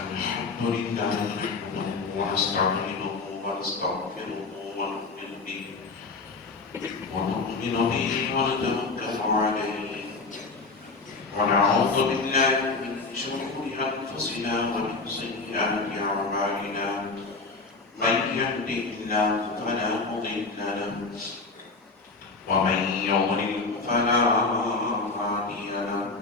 الحمد لله نحمده ونستعينه ونستغفره ونؤمن به ونتوكل عليه ونعوذ بالله من شرور أنفسنا ومن سيئات أعمالنا من يهده الله فلا مضل له ومن يضلل فلا هادي له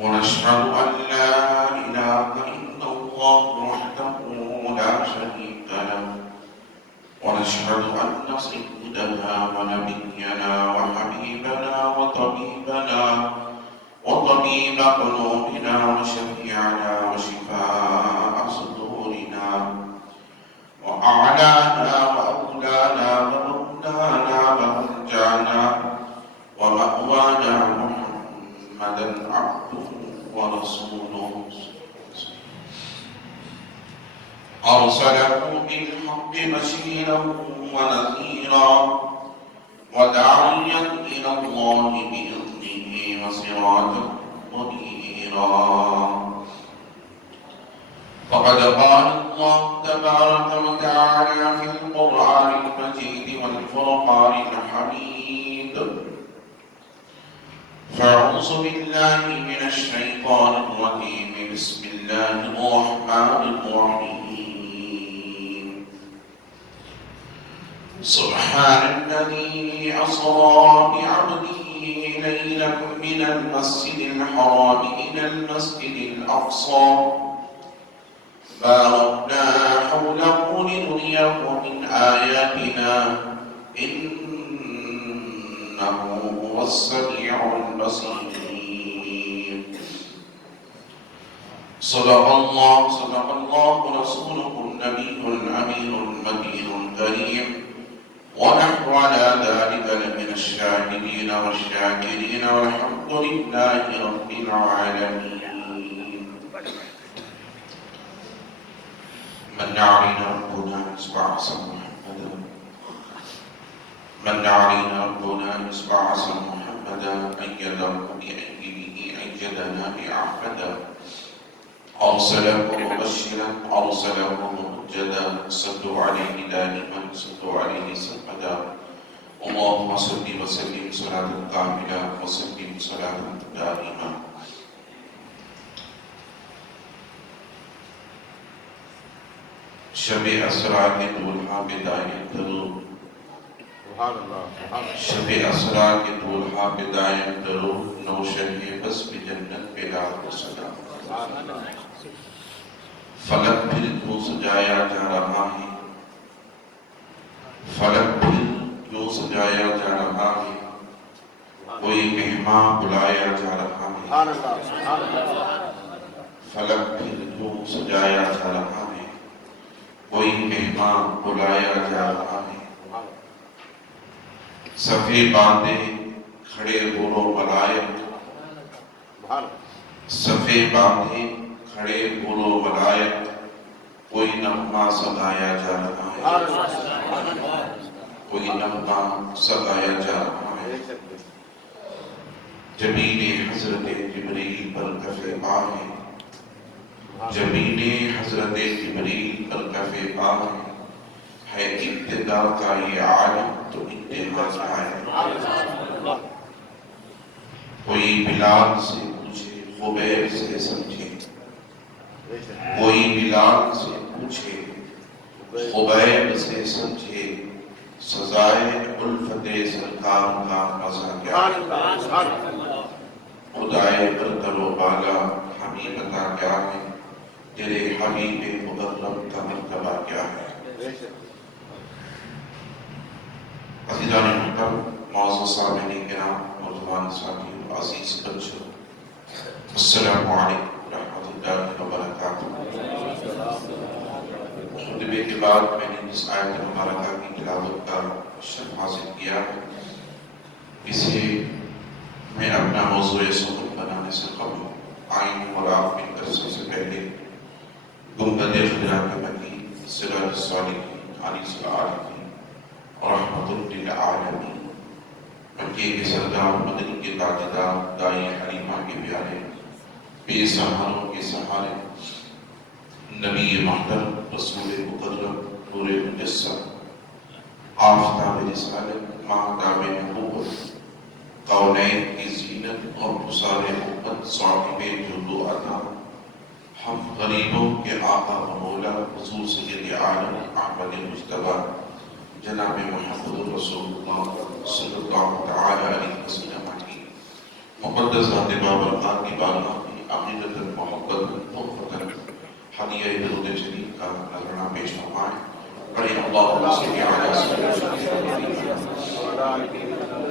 ونشهد أن لا إله إلا الله وحده لا شريك له ونشهد أن سيدنا ونبينا وحبيبنا وطبيب قلوبنا وشفيعنا وشفاء صدورنا وأعلانا وأولانا ومولانا ومرجعنا ومأوانا محمدا عبده ورسوله أرسله بالحق بشيرا ونذيرا وداعيا إلى الله بإذنه وسراجا منيرا فقد قال الله تبارك وتعالى في القرآن المجيد والفرقان الحميد فأعوذ بالله من الشيطان الرجيم بسم الله الرحمن الرحيم سبحان الذي أسرى بعبده ليلا من المسجد الحرام إلى المسجد الأقصى باركنا حوله لنريه من آياتنا إنه هو السميع البصير صدق الله رسوله النبي الأمين المكين الكريم ونحن على ذلك لمن الشاهدين والشاكرين والحمد لله رب العالمين من علينا ربنا إصبع محمدا من علينا ربنا إصبع محمدا أيده بأيده أيدنا بأحمدا أرسله مبشرا أرسله ممجدا صلوا عليه دائما صلوا عليه سرمدا اللهم صل وسلم صلاة كاملة وسلم صلاة دائمة شب اسرا کے دولہا پہ دائم درود شب اسرا کے دولہا پہ دائم درود نوشہ بس پہ جنت پہ لاکھ سلام فلک پھر کیوں سجایا جا رہا ہے فلک پھر کیوں سجایا جا رہا ہے کوئی مہمان بلایا جا رہا ہے فلک پھر کیوں سجایا جا رہا ہے کوئی مہمان بلایا جا رہا ہے صفے باندھے کھڑے بولو ملائک صفے باندھے کھڑے بولو ملائک کوئی نغمہ سگایا جا رہا ہے کوئی نغمہ سگایا جا رہا ہے جبین حضرت جبریل پر کف پا ہے جبین حضرت جبریل پر کف پا ہے ابتدا کا یہ عالم تو انتہا کا ہے کوئی بلال سے پوچھے خبیب سے سمجھے کوئی بلال سے پوچھے خبیب سے سمجھے سزائے الفت سرکار کا مزہ کیا ہے خدائے برتر و بالا ہمیں بتا کیا ہے تیرے حبیب مدرب کا مرتبہ کیا ہے عزیزان محترم معزز سامعین کرام نوجوان ساتھی عزیز بچوں السلام علیکم ورحمۃ اللہ وبرکاتہ خطبے کے بعد میں نے جس آیت مبارکہ کی تلاوت کا شرف حاصل کیا اسے میں اپنا موضوع صحبت بنانے سے قبل آئین اور آپ کے درسوں سے پہلے گنبد خدا کے مکی سراج الصالحین انیس العارفین اور رحمت للعالمین مکی کے سردار مدنی کے تاجدار دائی حلیمہ کے پیارے بے سہاروں کے سہارے، نبی محترم، رسول مکرم، نور مجسم، آفتاب رسالت، ماہتاب نبوت، کونین کی زینت اور بسار امت، صاحب جود و عطا، ہم غریبوں کے آقا و مولا حضور سید عالم احمد مجتبی جناب محمد رسول اللہ صلی اللہ تعالی علیہ وسلم کی مقدس ذات بابرکات کی بارگاہ میں عقیدت محبت محبت ہدیہ درود شریف کا نذرانہ پیش فرمائیں۔ پڑھیں اللہم صلی علی سیدنا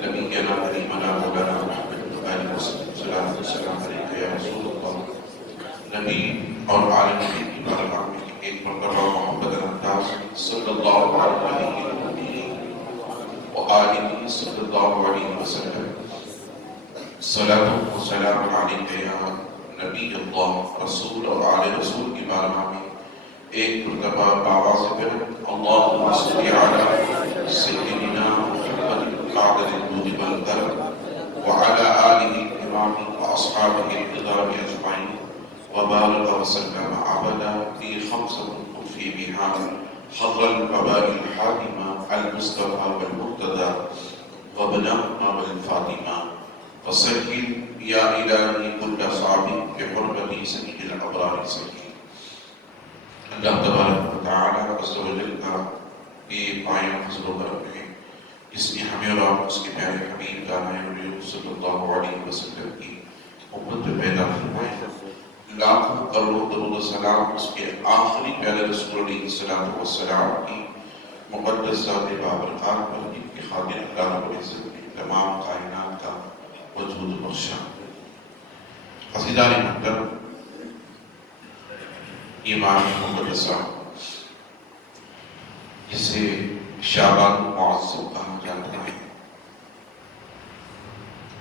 نبینا کریمنا مولانا محمد علیہ وسلم، السلام علیکم یا رسول اللہ۔ نبی اور عالم دین کی بارگاہ میں ایک مرتبہ محمد انداز صلی اللہ علیہ وآلہ صلی اللہ علیہ وسلم، صلاۃ و سلام علیک یا نبی اللہ، رسول اور آل رسول کی بارگاہ میں ایک مرتبہ آواز بلند اللہم صلی علی سیدنا محمد عادل الجود والکرم وعلی آلہ الکرام واصحابہ الکرام اجمعین وبارک وسلم ابدا في خمسة في بها حضر الوباء الحاكمة المصطفى والمقتدى وابنهما والفاطمة فسهل يا إلهي كل صعب بحرمة سيد الأبرار سهل۔ اللہ تبارک و تعالی عز و جل کا یہ پائیں فضل و کرم ہے جس نے ہمیں اور آپ اس کے پیارے حبیب دانائے صلی اللہ علیہ وسلم کی امت میں پیدا فرمائے۔ لاکھوں کروڑوں درود و سلام اس کے آخری پیارے رسول علیہ السلام کی مقدس ذات بابرکات پر جن کی خاطر اللہ رب العزت نے تمام کائنات کا وجود بخشا۔ عزیزان محترم، یہ ماہ مقدسہ جسے شعبان المعظم کہا جاتا ہے،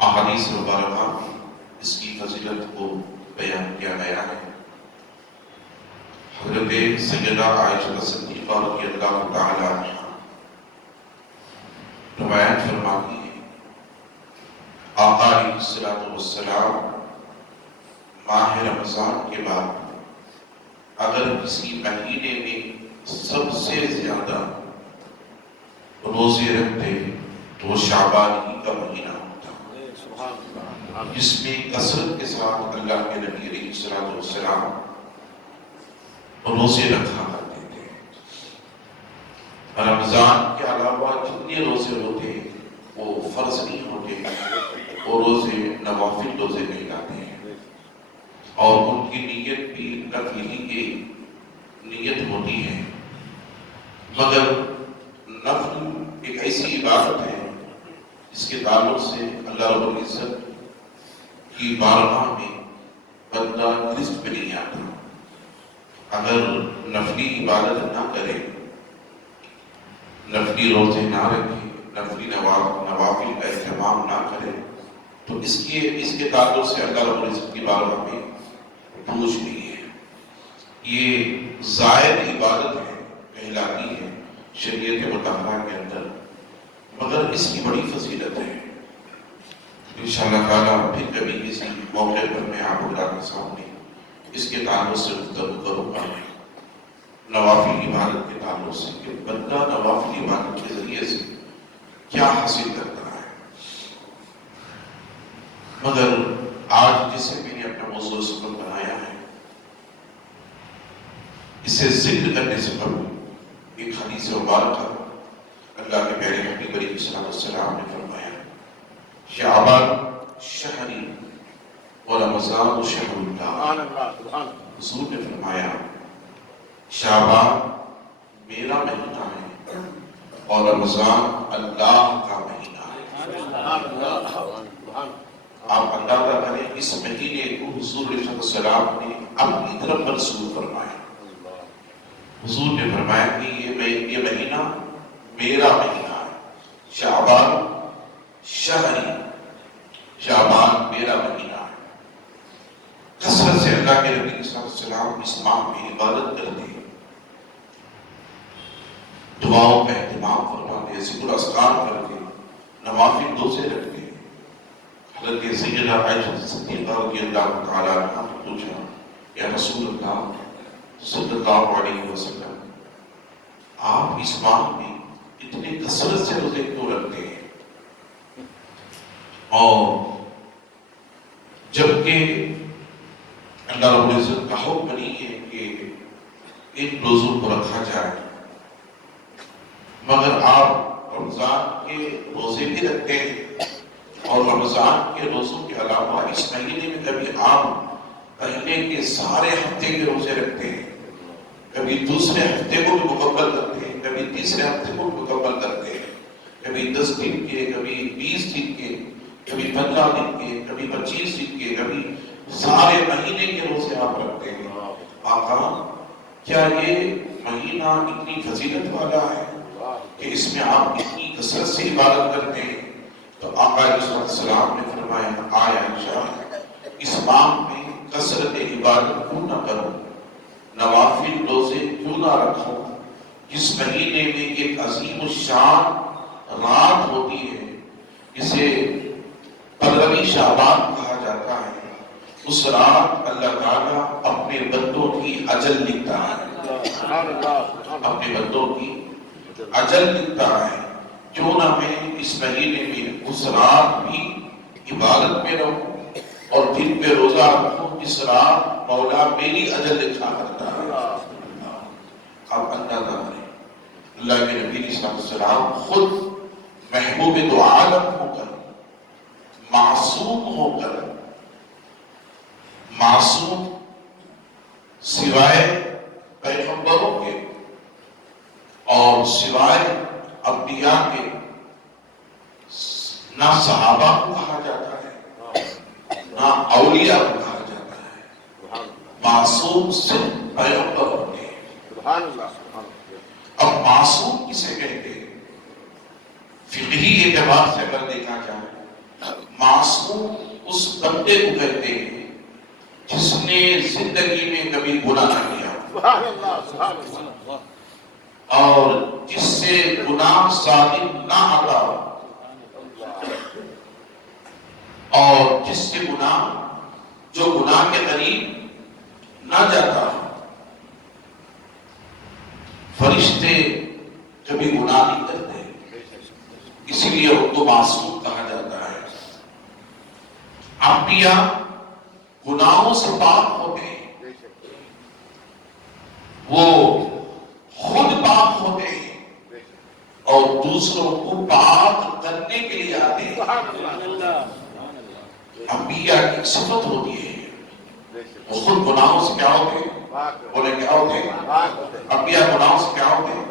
احادیث مبارکہ میں اس کی فضیلت کو بیان کیا گیا ہے۔ حضرت سیدہ عائشہ صدیقہ رضی اللہ تعالی عنہا روایت فرماتی ہے، آقا علیہ السلام ماہ رمضان کے بعد اگر کسی مہینے میں سب سے زیادہ روزے رکھتے تو شعبان ہی کا مہینہ ہوتا، جس میں کثرت کے ساتھ اللہ کے نبی علیہ السلام روزے رکھا کرتے تھے۔ رمضان کے علاوہ جتنے روزے ہوتے وہ فرض نہیں ہوتے، وہ روزے نوافل روزے کہلاتے ہیں، اور ان کی نیت بھی نفلی کی نیت ہوتی ہے۔ مگر نفل ایک ایسی عبادت ہے جس کے تعلق سے اللہ رب العزت کی بارگاہ میں بندہ رزق پہ نہیں آتا۔ اگر نفلی عبادت نہ کرے، نفلی روزے نہ رکھے، نفلی نوافل کا اہتمام نہ کرے تو اس کے تعلق سے اللہ رب العزت کی بارگاہ میں بوجھ نہیں ہے۔ یہ زائد عبادت ہے، کہلاتی ہے شریعت مطہرہ کے اندر، مگر اس کی بڑی فضیلت ہے۔ انشاءاللہ تعالیٰ پھر کبھی کسی موقع پر میں آپ کے سامنے اس کے تعلق سے گفتگو کروں گا، نوافل عبادت کے تعلق سے، کہ بندہ نوافل عبادت کے ذریعے سے کیا حاصل کرتا ہے۔ مگر آج جسے میں نے اپنا موضوع سبق بنایا ہے، اسے ذکر کرنے سے قبل ایک حدیث مبارکہ اللہ کے پیارے حبیب علیہ السلام نے فرمایا، شعبان شہری و رمضان شہر اللہ۔ حضور نے فرمایا شعبان میرا مہینہ ہے اور رمضان اللہ کا مہینہ ہے۔ آپ اندازہ کریں اس مہینے کو حضور علیہ السلام نے اپنی طرف منسوب فرمایا۔ حضور نے فرمایا کہ یہ مہینہ میرا مہینہ ہے، شعبان شہری، شعبان میرا مہینہ ہے۔ کثرت سے اللہ کے نبی صلی اللہ علیہ وسلم اس ماہ میں عبادت کرتے ہیں، دعاؤں کا اہتمام فرماتے ہیں، ذکر اذکار کرتے ہیں، نوافل روزے رکھتے ہیں، حضرت سیدہ عائشہ صدیقہ رضی اللہ تعالیٰ عنہ نے پوچھا یا رسول اللہ صلی اللہ علیہ وسلم آپ اس ماہ میں اتنی کثرت سے روزے کیوں رکھتے ہیں اور جبکہ اللہ رب العزت کا حکم نہیں ہے کہ ان روزوں کو رکھا جائے مگر آپ رمضان کے روزے بھی رکھتے ہیں اور رمضان کے روزوں کے علاوہ اس مہینے میں کبھی آپ پہلے کے سارے ہفتے کے روزے رکھتے ہیں کبھی دوسرے ہفتے کو بھی مکمل کرتے ہیں کبھی تیسرے ہفتے کو بھی مکمل کرتے ہیں کبھی 10 دن کے کبھی 20 دن کے کبھی 15 دن کے کبھی 25 دن کے کبھی سارے مہینے کے روزے آپ رکھتے ہیں آقا کیا یہ مہینہ اتنی فضیلت والا ہے کہ اس میں آپ اتنی کثرت سے عبادت کرتے ہیں؟ تو آقا علیہ السلام نے فرمایا آیا عائشہ اس ماہ میں کثرت عبادت کیوں نہ کرو نوافل روزے کیوں نہ رکھو جس مہینے میں ایک عظیم الشان رات ہوتی ہے جسے 15 شعبان کہا جاتا ہے اس رات اللہ تعالیٰ اپنے بندوں کی اجل لکھتا ہے اپنے بندوں کی اجل لکھتا ہے کیوں نہ میں اس مہینے میں اس رات بھی عبادت میں رہوں اور دن پہ روزہ رکھوں جس رات مولا میری اجل لکھا کرتا ہے آپ اندازہ کریں اللہ کے نبی علیہ السلام خود محبوب دو عالم ہو کر معصوم ہو کر معصوم سوائے پیغمبروں کے اور سوائے انبیاء کے نہ صحابہ کو کہا جاتا ہے نہ اولیاء کو کہا جاتا ہے معصوم صرف پیغمبر ہوتے ہیں اب معصوم کسے کہتے ہیں فقہی اعتبار سے اگر دیکھا جائے معصوم اس بندے کو کہتے ہیں جس نے زندگی میں کبھی گناہ نہ کیا اور جس سے گناہ صادق نہ آتا اور جس سے جو گناہ کے قریب نہ جاتا فرشتے کبھی گناہ نہیں کرتے اسی لیے ان کو معصوم کہا جاتا ہے انبیاء گناہوں سے پاک ہوتے ہیں وہ خود پاک ہوتے ہیں اور دوسروں کو پاک کرنے کے لیے آتے ہیں انبیاء کی صفت ہوتی ہے وہ خود گناہوں سے کیا ہوتے ہیں بولے کیا ہوتے ہیں انبیاء گناہوں سے کیا ہوتے ہیں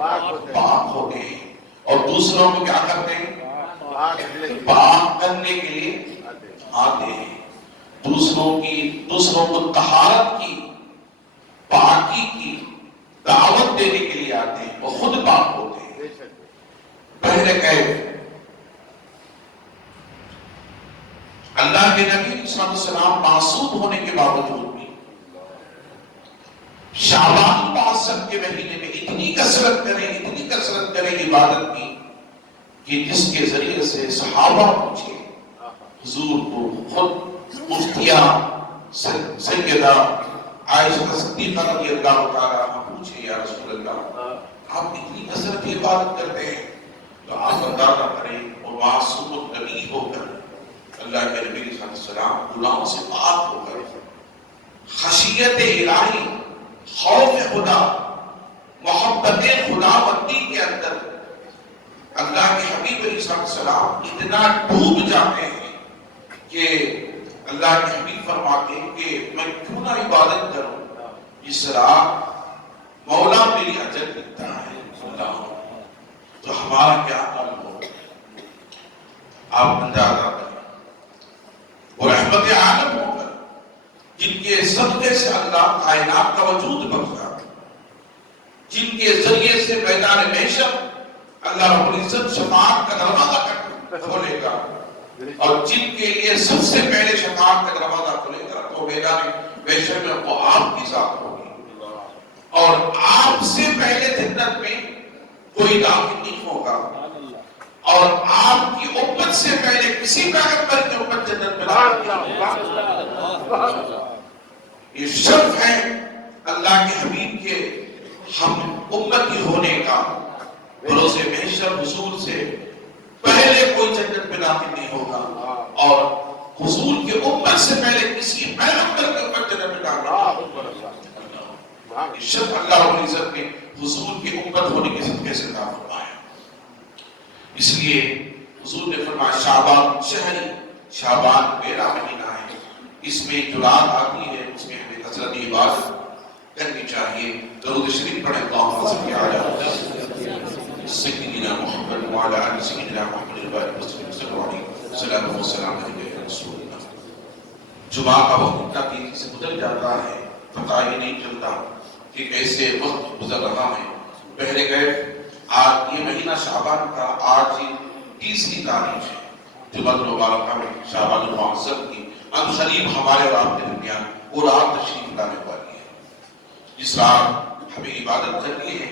پاک ہوتے ہیں اور دوسروں کو کیا کرتے ہیں پاک کرنے کے لیے آتے ہیں دوسروں کو طہارت کی پاکی کی دعوت دینے کے لیے آتے ہیں وہ خود پاک ہوتے ہیں پہلے کہے اللہ کے نبی صلی اللہ علیہ وسلم معصوم ہونے کے باوجود بھی شعبان مبارک کے مہینے میں اتنی کثرت کریں عبادت کی کہ جس کے ذریعے سے صحابہ پوچھے حضور کو خود مفتیہ سیدہ عائشہ صدیقہ رضی اللہ تعالیٰ عنہ پوچھے یا رسول اللہ آپ اتنی کثرت عبادت کرتے ہیں تو آپ اندازہ کریں اور معصوم النبی ہو کر اللہ کے نبی صلی اللہ علیہ وسلم گناہوں سے پاک ہو کر خشیت الہی خوف خدا محبت خدا بندی کے اندر اللہ کے حبیب علیہ السلام اتنا ڈوب جاتے ہیں کہ اللہ کے حبیب فرماتے ہیں کہ میں کیوں نہ عبادت کروں اس رات مولا میری اجل لکھتا ہے اللہ تو ہمارا کیا حال ہو آپ اندازہ کریں اور رحمت عالم ہو کر جن کے صدقے سے اللہ کائنات کا وجود بخشا جن کے ذریعے سے میدان محشر اللہ رب العزت شفاعت کا دروازہ کھولے گا اور جن کے لیے سب سے پہلے شفاعت کا دروازہ کھلے گا تو میدان محشر میں وہ آپ کی ذات ہوگی اور آپ سے پہلے جنت میں کوئی داخل نہیں ہوگا اور آپ کی امت سے پہلے کسی پیغمبر کی امت جنت میں یہ شرف ہے اللہ کے حبیب کے ہم امتی ہونے کا. بروز محشر حضور سے پہلے کوئی جنت میں داخل نہیں ہوگا اور حضور کی امت سے پہلے کسی پیغمبر کی امت جنت میں داخل ہوگا. شرف اللہ رب العزت نے حضور کی امت ہونے کے صدقے سے عطا فرمایا. اس لیے حضور نے فرمایا شعبان شہری، شعبان میرا مہینہ ہے، اس میں جو رات آتی ہے اس میں ہمیں کثرت عبادت کرنی چاہیے. درود شریف پڑھیں اللہم صلی علی سیدنا محمد وعلی آل سیدنا محمد صلی اللہ علیہ وسلم والسلام علیہ رسول اللہ. جمعہ کا وقت اتنا تیزی سے گزر جاتا ہے، پتہ ہی نہیں چلتا کہ کیسے وقت گزر رہا ہے. پہلے گئے آج یہ مہینہ شعبان کا آج 30 تاریخ ہے، جمعہ مبارکہ میں شعبان المعظم کی ان قریب ہمارے اور آپ کے درمیان وہ رات تشریف لانے والی ہے جس رات ہمیں عبادت کرنی ہے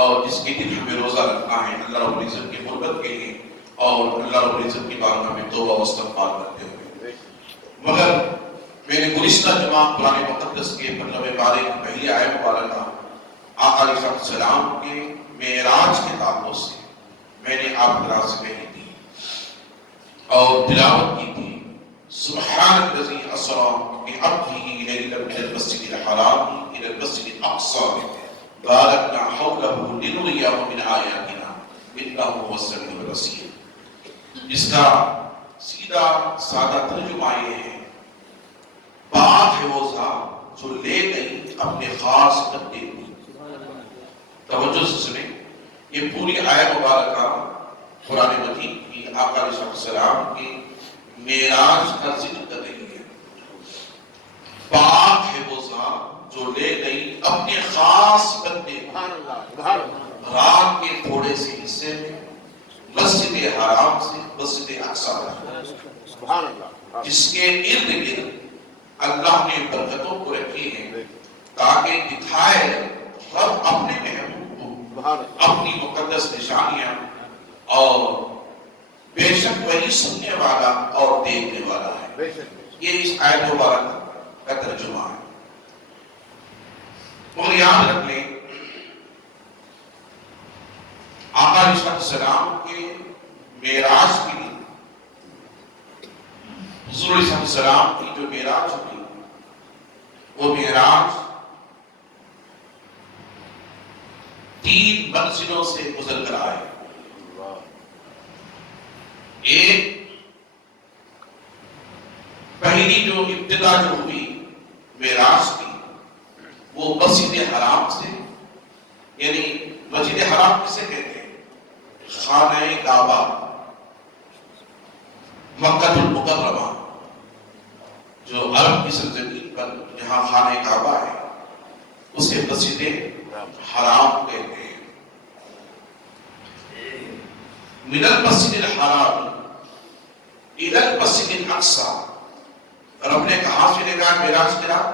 اور جس کے دن ہمیں روزہ رکھنا ہے اللہ رب العزت کی قربت کے لیے اور اللہ رب العزت کی بارگاہ میں توبہ و استغفار کرتے ہوئے. مگر میں نے گزشتہ جمعہ قرآن مقدس کے 15ویں پارے کی پہلی آیت مبارکہ آقا علیہ السلام کے معراج کے تعلق سے میں نے آپ کی رات سے پہلی تھی اور تلاوت کی تھی سبحان الذی اسری بعبدہ لیلا من المسجد الحرام الی المسجد الاقصی بارکنا حولہ لنریہ من آیاتنا انہ هو السمیع البصیر. جس کا سیدھا سادہ ترجمہ یہ ہے پاک ہے وہ ذات جو لے گئی اپنے خاص بندے کو. توجہ سے سنیں، یہ پوری آیت مبارکہ قرآن مجید کی آقا علیہ السلام کے معراج کا ذکر کر رہی ہے. پاک ہے وہ ذات جو لے گئی اپنے خاص بندے کو رات کے تھوڑے سے حصے میں مسجد حرام سے مسجد اقصی جس کے ارد گرد اللہ نے برکتوں کو رکھی ہیں تاکہ دکھائے رب اپنے محبوب کو اپنی مقدس نشانیاں اور بے شک وہی سننے والا اور دیکھنے والا ہے. یہ اس آیت مبارکہ کا ترجمہ ہے. اور یاد رکھ لیں آقا علیہ السلام کے معراج کے لیے حضور علیہ السلام کی جو معراج ہوئی وہ معراج 3 منزلوں سے گزر کر آئے. ایک پہلی جو ابتدا جو ہوئی معراج کی وہ مسجد حرام سے، یعنی مسجد حرام کسے کہتے ہیں؟ خانہ کعبہ مکہ المکرمہ جو عرب کی سرزمین پر جہاں خانہ کعبہ ہے اسے مسجد حرام کہتے ہیں. من المسجد الحرام الى المسجد الاقصی. رب نے کہاں سے لے گا معراج کی رات؟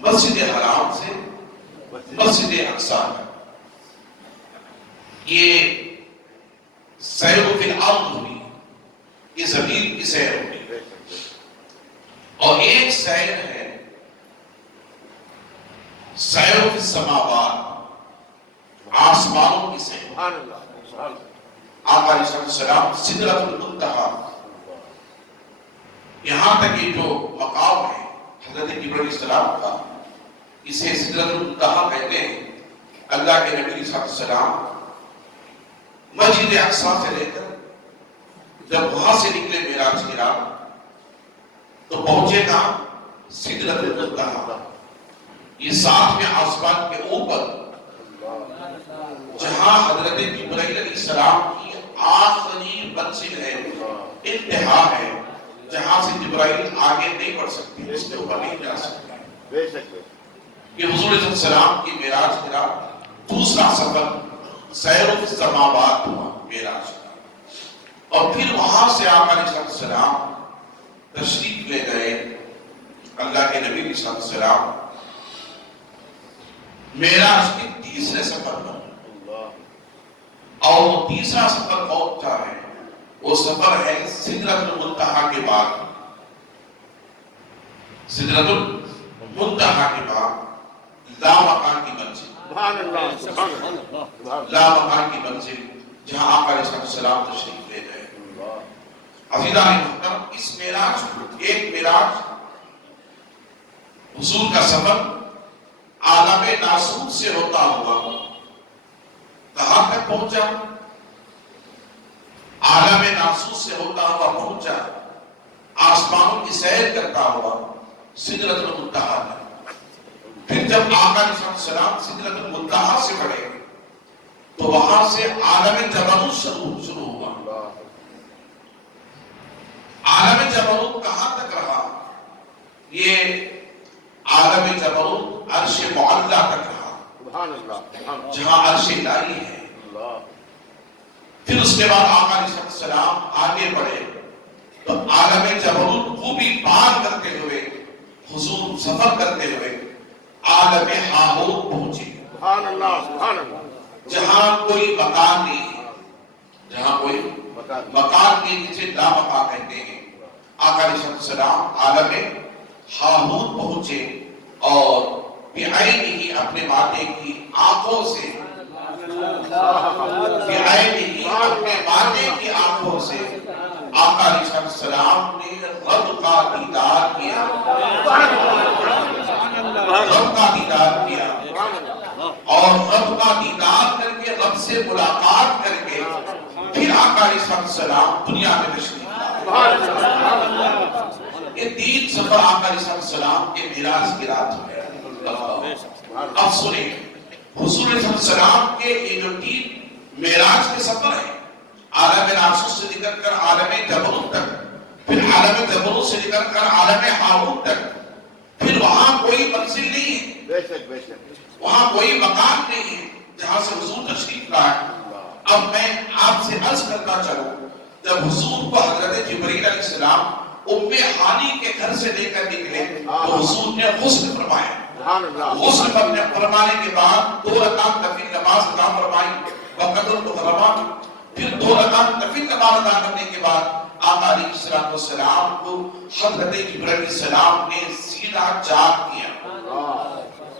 مسجد حرام سے مسجد اقصی. یہ سیر فی الارض ہوئی، یہ زمین کی سیر ہوئی. اور ایک سیر ہے سیر فی السماوات، آسمانوں کی سیر. آقا علیہ السلام سدرۃ المنتہی، یہاں تک یہ جو مقام ہے حضرت جبرائیل علیہ السلام کا اسے سدرۃ المنتہی کہتے ہیں. اللہ کے نبی علیہ السلام مسجد اقصی سے لے کر جب وہاں سے نکلے معراج کی رات تو پہنچے کہاں؟ سدرۃ المنتہی. یہ 7ویں آسمان کے اوپر جہاں حضرت جبرائیل علیہ السلام کی آخری منزل ہے، انتہا ہے، جہاں سے جبرائیل آگے نہیں بڑھ سکتے، اس کے اوپر نہیں جا سکتے. یہ حضور علیہ السلام کی معراج کی رات دوسرا سفر سیر السماوات ہوا معراج کا. اور پھر وہاں سے آقا علیہ السلام تشریف لے گئے اللہ کے نبی علیہ السلام معراج کے تیسرے سفر پر. اور وہ تیسرا سفر کون سا ہے؟ وہ سفر ہے سدرۃ المنتہا کے بعد، سدرۃ المنتہا کے بعد لا مکان کی منزل، سبحان اللہ سبحان اللہ لا مکان کی منزل جہاں آقا علیہ السلام تشریف لے گئے۔ عزیزان محترم، اس معراج، ایک معراج حضور کا سفر عالم ناسوت سے ہوتا ہوا کہاں تک پہنچا؟ عالم ناسوت سے ہوتا ہوا پہنچا آسمانوں کی سیر کرتا ہوا سدرۃ المنتہا میں۔ پھر جب آقا علیہ السلام سدرۃ المنتہا سے بڑھے تو وہاں سے عالم جبروت شروع ہوا۔ عالم جبروت کہاں تک رہا؟ یہ عالم جبروت عرش معلیٰ تک رہا، سبحان اللہ جہاں عرش الہی ہے۔ پھر اس کے بعد آقا علیہ السلام آگے بڑھے تو عالم جبروت کو بھی پار کرتے ہوئے حضور سفر کرتے ہوئے عالم ہاہوت پہنچے، سبحان اللہ جہاں کوئی مکان نہیں ہے، جہاں کوئی مکان نہیں، جسے لا مکان کہتے ہیں۔ آقا علیہ السلام عالم ہاہوت پہنچے اور بعینہ اپنے ماتے کی آنکھوں سے، بعینہ اپنے ماتے کی آنکھوں سے آقا علیہ السلام نے رب کا دیدار کیا، رب کا دیدار کیا، اور رب کا دیدار کر کے، رب سے ملاقات کر کے پھر آقا علیہ السلام دنیا میں تشریف لائے۔ یہ تین سفر آقا علیہ السلام کے معراج کی رات ہوئے۔ اب سنیں، حضور علیہ السلام کے یہ جو تین معراج کے سفر ہیں، عالم ناسوت سے لے کر عالم جبروت تک، پھر عالم جبروت سے لے کر عالم ہاہوت تک، پھر وہاں کوئی منزل نہیں ہے، بے شک بے شک، وہاں کوئی مقام نہیں ہے جہاں سے حضور تشریف لائے۔ اب میں آپ سے عرض کرتا چلوں، جب حضور کو حضرت جبرائیل علیہ السلام ام ہانی کے گھر سے لے کر نکلے تو حضور نے غسل فرمایا۔ غسل فرمانے کے بعد 2 رکعت نفل نماز ادا فرمائی وقت الغرباء، پھر 2 رکعت نفل نماز ادا کرنے کے بعد آقا علیہ السلام کو حضرت جبرائیل علیہ السلام نے سینہ چاک کیا۔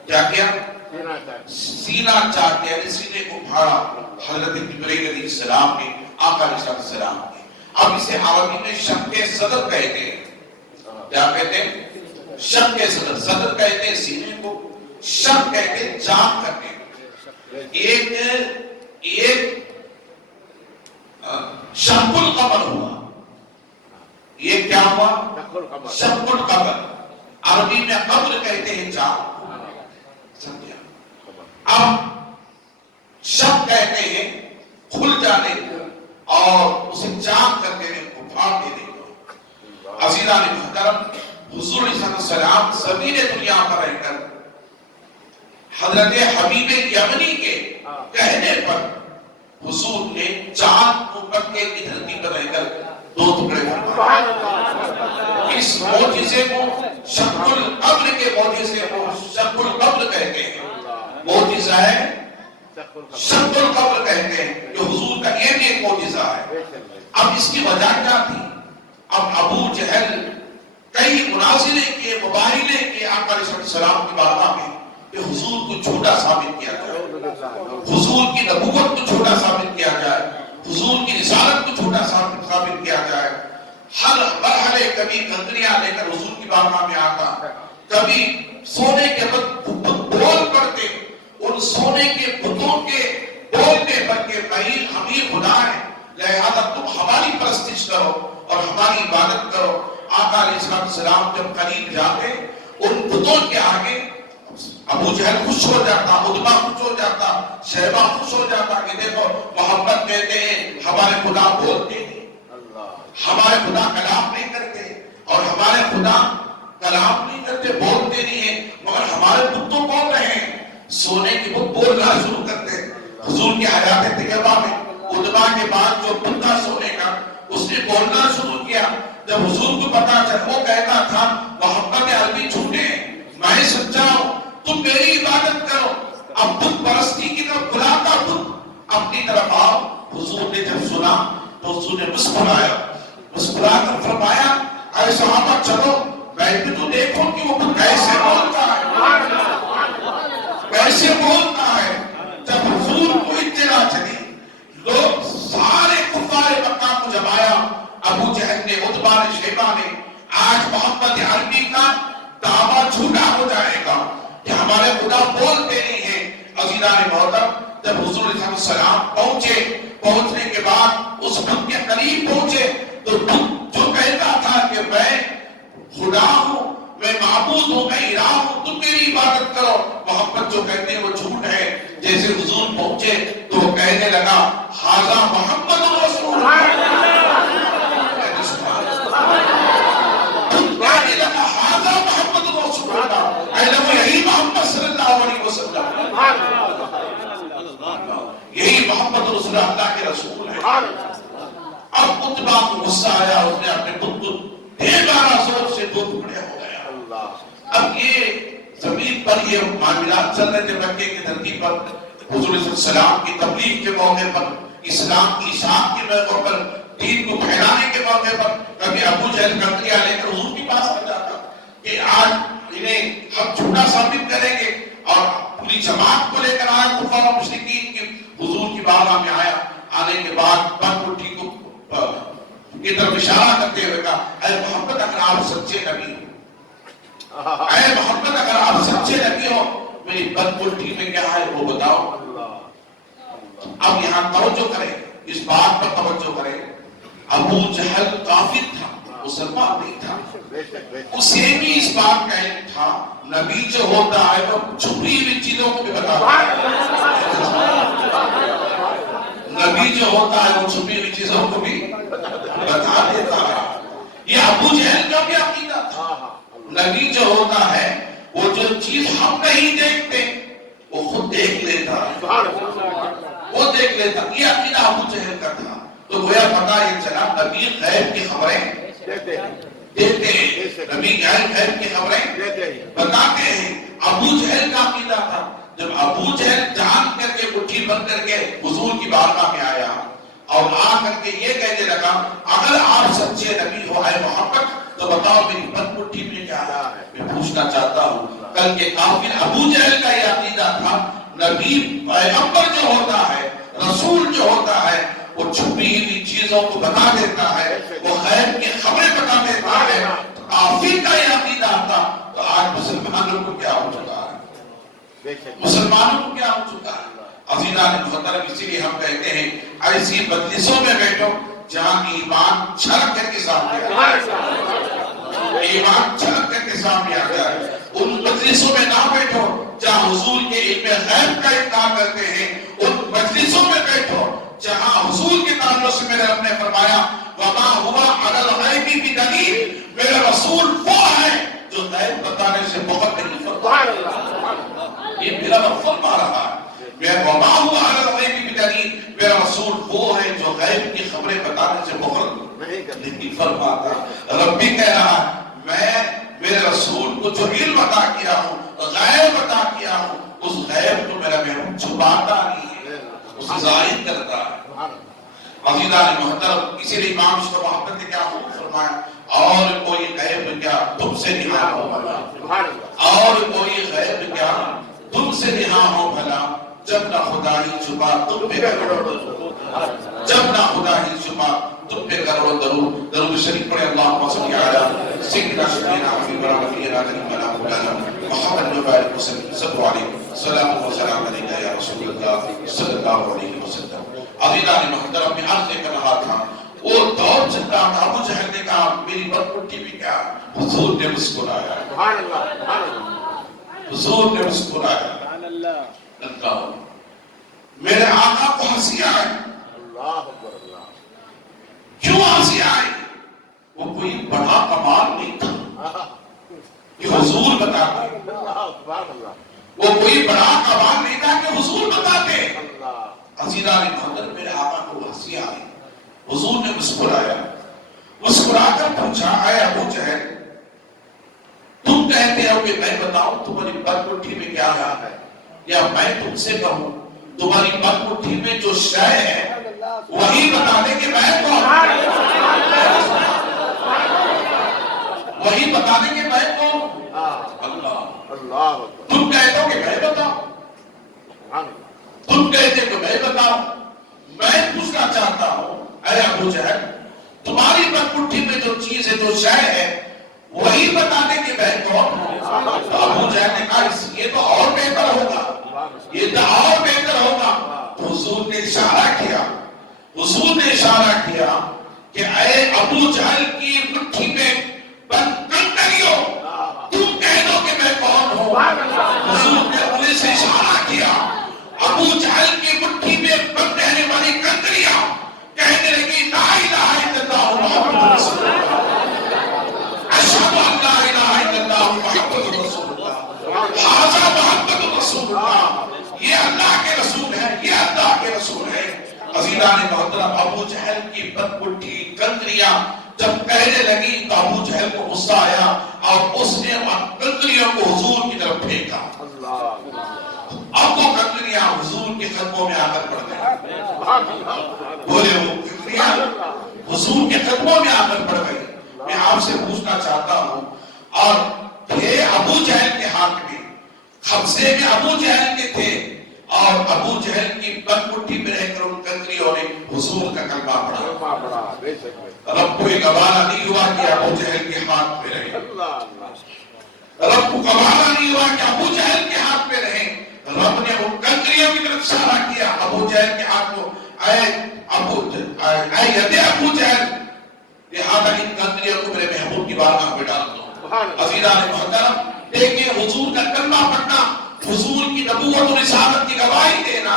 کیا کیا؟ سینہ چاک کیا، یعنی سینے کو پھاڑا حضرت جبرائیل علیہ السلام نے آقا علیہ السلام نے۔ اب اسے عربی میں شق صدر کہتے ہیں۔ کیا کہتے ہیں؟ شق صدر، صدر کہتے ہیں سینے کو، شق کہتے ہیں چاک کرنے۔ ایک شق القمر ہوا، یہ کیا ہوا؟ شق القمر، عربی میں قمر کہتے ہیں چاک۔ سمجھا؟ اب شق کہتے ہیں کھل جانے کو اور اسے چاک کر دینے کو، پھاڑ دینے کو۔ عزیزان محترم، حضور علیہ السلام زمین دنیا پر رہ کر حضرت حبیب یمنی کے کہنے پر حضور نے چاند کو مکے کی دھرتی پر رہ کر 2 ٹکڑے فرمائے۔ اس معجزے کو شق القمر کے معجزے کو شق القمر کہتے ہیں۔ معجزہ ہے شق القمر کہتے ہیں، جو حضور کا یہ بھی ایک معجزہ ہے۔ اب اس کی وجہ کیا تھی؟ اب ابو جہل کئی مناظرے کیے، مباہلے کیے آقا علیہ السلام کی بارگاہ میں کہ حضور کو جھوٹا ثابت کیا جائے، حضور کی نبوت کو جھوٹا ثابت کیا جائے، حضور کی رسالت کو جھوٹا ثابت کیا جائے۔ ہر مرحلے کبھی کنکریاں لے کر حضور کی بارگاہ میں آتا، کبھی سونے کے بول پڑتے، ان سونے کے بتوں کے بولنے پر کہ بھائی ہم ہی خدا ہیں، لہذا تم ہماری پرستش کرو اور ہماری عبادت کرو۔ آقا علیہ السلام جب قریب جاتے ان بتوں کے آگے ابو جہل خوش ہو جاتا، عتبہ خوش ہو جاتا، شیبہ خوش ہو جاتا کہ دیکھو محمد کہتے ہیں ہمارے خدا بولتے ہیں، ہمارے خدا کلام نہیں کرتے، اور ہمارے خدا کلام نہیں کرتے، بولتے نہیں ہیں، مگر ہمارے بت تو بول رہے ہیں۔ سونے کی بت بولنا شروع کرتے۔ حضور کی حیات طیبہ میں عتبہ کے بعد جو بت تھا سونے کا، اس نے بولنا شروع کیا۔ جب حضور کو پتا چلا، وہ کہتا تھا محمد عربی جھوٹے ہیں، میں سچا ہوں، تم میری عبادت کرو۔ اب بت پرستی کی طرف بلاتا، بت اپنی طرف آؤ، کیسے بولتا ہے، کیسے بولتا ہے. جب حضور کو اطلاع چلی، لوگ سارے کفار مکہ کو جب آیا، ابو جہل نے، عتبہ نے، شیبہ نے، آج محمد عربی کا دعویٰ جھوٹا ہو جائے گا کہ ہمارے خدا بولتے نہیں ہیں. عزیزان محترم، جب حضور علیہ السلام پہنچے، پہنچنے کے بعد اس بت کے قریب پہنچے تو بت جو کہتا تھا کہ میں خدا ہوں، میں معبود ہوں، میں الہ ہوں، تم میری عبادت کرو، محمد جو کہتے ہیں وہ جھوٹ ہے. جیسے حضور پہنچے تو وہ کہنے لگا ھذا محمد رسول اللہ. کہنے لگا ھذا محمد رسول اللہ، کہنے وہ یہی محمد صلی اللہ علیہ وسلم، یہی محمد رسول اللہ کے رسول ہے. اب عتبہ کو غصہ آیا، اس نے اپنے بت کو ڈھیرا زور سے دو ٹکڑے ہو گیا. اب یہ زمین پر یہ معاملات چل رہے تھے مکے کی دھرتی پر، حضور صلی اللہ علیہ وسلم کی تبلیغ کے موقع پر، اسلام کی اشاعت کے موقع پر، دین کو پھیلانے کے موقع پر. کبھی ابو جہل کتریا لے کر حضور کے پاس آ جاتا کہ آج انہیں ہم جھوٹا ثابت کریں گے، اور پوری جماعت کو لے کر آیا کفار و مشرکین کی حضور کی بارگاہ میں آیا. آنے کے بعد بد مٹھی کو کی طرف اشارہ کرتے ہوئے کہا اے محمد اگر آپ سچے نبی ہو، اے محمد اگر آپ سچے نبی ہو، میری بد مٹھی میں کیا ہے وہ بتاؤ. اب یہاں توجہ کریں، اس بات پر توجہ کریں. ابو جہل کافر تھا، مسلمان نہیں تھا. اسے بھی اس بات کا علم تھا نبی جو ہوتا ہے وہ چھپی ہوئی چیزوں کو بھی بتاتا ہے. نبی جو ہوتا ہے وہ چھپی ہوئی چیزوں کو بھی بتا دیتا ہے. یہ ابو جہل کا بھی عقیدہ تھا. نبی جو ہوتا ہے وہ جو چیز ہم نہیں دیکھتے وہ خود دیکھ لیتا ہے، وہ دیکھ لیتا. یہ عقیدہ ابو جہل کا تھا. تو گویا پتا یہ چلا نبی غیب کی خبریں دیتے ہیں، نبی غیب کی خبریں بتاتے ہیں. ابو جہل کا عقیدہ تھا. جب ابو جہل جان کر کے مٹھی بند کر کے حضور کی بارگاہ میں آیا اور آ کر کے یہ کہنے لگا اگر آپ سچے نبی ہو اے محمد تو بتاؤ میری بند مٹھی میں کیا ہے. میں پوچھنا چاہتا ہوں، کل کے کافر ابو جہل کا یہ عقیدہ تھا نبی پیغمبر جو ہوتا ہے، رسول جو ہوتا ہے، وہ چھپی ہوئی چیزوں کو بتا دیتا ہے، وہ غیب کی خبریں بتا دیتا ہے. کافر کا یہ عقیدہ تھا. تو آج مسلمانوں کو کیا ہو چکا ہے، مسلمانوں کو کیا ہو چکا ہے. عزیزان محترم، اسی لیے ہم کہتے ہیں ایسی مجلسوں میں بیٹھو جہاں ایمان چھلک کر کے سامنے آ جائے، ایمان چھلک کر کے سامنے آ جائے. ان مجلسوں میں نہ بیٹھو جہاں حضور کے علم غیب کا انکار کرتے ہیں. ان مجلسوں میں بیٹھو جہاں حضور کے تعلق سے میرے رب نے فرمایا وما ہوا علی الغیب بدلیل، میرا رسول وہ ہے جو غیب بتانے سے بخل نہیں فرماتا. یہ میرا رب فرما رہا ہے وما ہوا علی الغیب بدلیل، میرا رسول وہ ہے جو غیب کی خبریں بتانے سے بخل نہیں فرماتا. رب بھی کہہ رہا ہے میں میرے رسول کو جو علم عطا کیا ہوں، غیب عطا کیا ہوں، اس غیب کو میرا محبوب چھپاتا نہیں ہے، اسے ظاہر کرتا ہے. عزیزان محترم، اسی لیے امام شاہ محمد نے کیا فرمایا اور کوئی غیب کیا تم سے نہا ہو بھلا، اور کوئی غیب کیا تم سے نہا ہو بھلا، جب نہ خدا ہی چھپا تم پہ کروڑوں درود، جب نہ خدا ہی چھپا تم پہ کروڑوں درود. درود شریف پڑھے اللہم صلی علی سیدنا شفیعنا حبیبنا نبینا کریم مولانا محمد مبارک وسلم صلی علیہ السلام و سلام علیکہ یا رسول اللہ صلی اللہ علیہ وسلم. عزیزان محترم، میں عرض کر رہا تھا وہ دور چلتا تھا. ابو جہل نے کہا میری بد مٹھی میں کیا، حضور نے مسکرایا، حضور نے مسکرایا. اللہ میرے آقا کو ہنسی آئی. کیوں ہنسی آئی؟ وہ کوئی بڑا کمال نہیں تھا کہ حضور بتاتے، وہ کوئی بڑا کمال نہیں تھا کہ حضور بتاتے. عزیزان محترم، میرے آقا کو ہنسی آئی. حضور نے مسکرایا، مسکرا کر پوچھا اے ابو جہل تم کہتے ہو کہ میں بتاؤں تمہاری بد مٹھی میں کیا ہے، یا میں تم سے کہوں تمہاری بد مٹھی میں جو شے ہے وہی بتا دے کہ میں کون، وہی بتا دے کہ میں کون. اللہ اللہ اکبر تم کہتے ہو کہ میں بتاؤں سبحان اللہ تم کہتے ہو کہ میں بتاؤں میں پوچھنا چاہتا ہوں اے ابو جہل تمہاری بدمٹھی میں جو چیز ہے جو شے ہے وہی بتانے کے میں کون ہوں تو ابو جہل نے کہا یہ تو اور بہتر ہوگا یہ تو اور بہتر ہوگا حضور نے اشارہ کیا حضور نے اشارہ کیا کہ اے ابو جہل کی مٹھی میں بند کنکریوں تم کہہ دو کہ میں کون ہوں حضور نے انہیں سے اشارہ کیا ابو جہل کی مٹھی میں بند رہنے والی کنکریاں کہنے لگی لا الہ الا اللہ محمد رسول اللہ اشہد ان لا الہ الا اللہ محمد رسول اللہ ھذا محمد رسول اللہ یہ اللہ کے رسول ہے یہ اللہ کے رسول ہے عزیزان محترم ابو جہل کی بدمٹھی کنکریاں جب کہنے لگی تو ابو جہل کو غصہ آیا اور اس نے کنکریوں کو حضور کی طرف پھینکا اب وہ کنکریاں حضور کے قدموں میں آ کر پڑ گئی بولے وہ کنکریاں حضور کے قدموں میں آ کر پڑ گئی میں آپ سے پوچھنا چاہتا ہوں اور تھے ابو جہل کے ہاتھ میں قبضے میں ابو جہل کے تھے اور ابو جہل کی بدمٹھی میں رہ کر ان کنکریوں نے حضور کا کلمہ پڑھا رب کو یہ گوارا نہیں ہوا کہ ابو جہل کے ہاتھ میں رہے رب کو گوارا نہیں ہوا کہ ابو جہل کے ہاتھ میں رہے رب نے ان کنکریوں کی طرف اشارہ کیا ابو جہل کے ہاتھ کو اے ابو جہل لہذا ان کنکریوں کو میرے محبوب کی بارگاہ میں ڈال دو عزیزان محترم دیکھیں حضور کا کلمہ پڑھنا حضور کی نبوت و رسالت کی گواہی دینا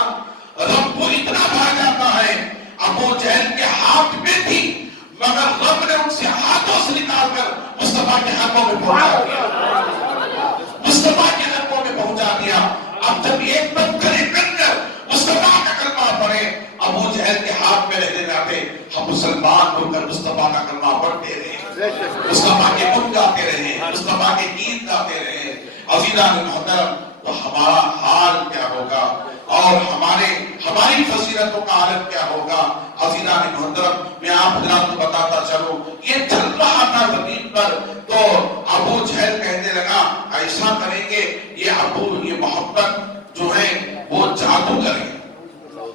رب کو اتنا بھا جاتا ہے ابو جہل کے ہاتھ میں تھی مگر رب نے ان سے ہاتھوں سے نکال کر مصطفیٰ کے ہاتھوں میں پہنچا دیا مصطفیٰ کے ہاتھوں میں پہنچا دیا اب جب ایک پتھر کنکر مصطفیٰ کا کلمہ پڑھے ابو جہل کے ہاتھ میں رہنے جاتے ہم مسلمان ہو کر مصطفیٰ کا کلمہ پڑھتے رہے مصطفیٰ کے گن گاتے رہے مصطفیٰ کے گیت گاتے رہے عزیزان محترم تو ہمارا حال کیا ہوگا اور ہماری فضیلتوں کا حالت کیا ہوگا عزیزان محترم میں آپ حضرات کو بتاتا چلوں یہ چل رہا تھا زمین پر تو ابو جہل کہنے لگا ایسا کریں گے یہ محبت جو ہے وہ جادو کریں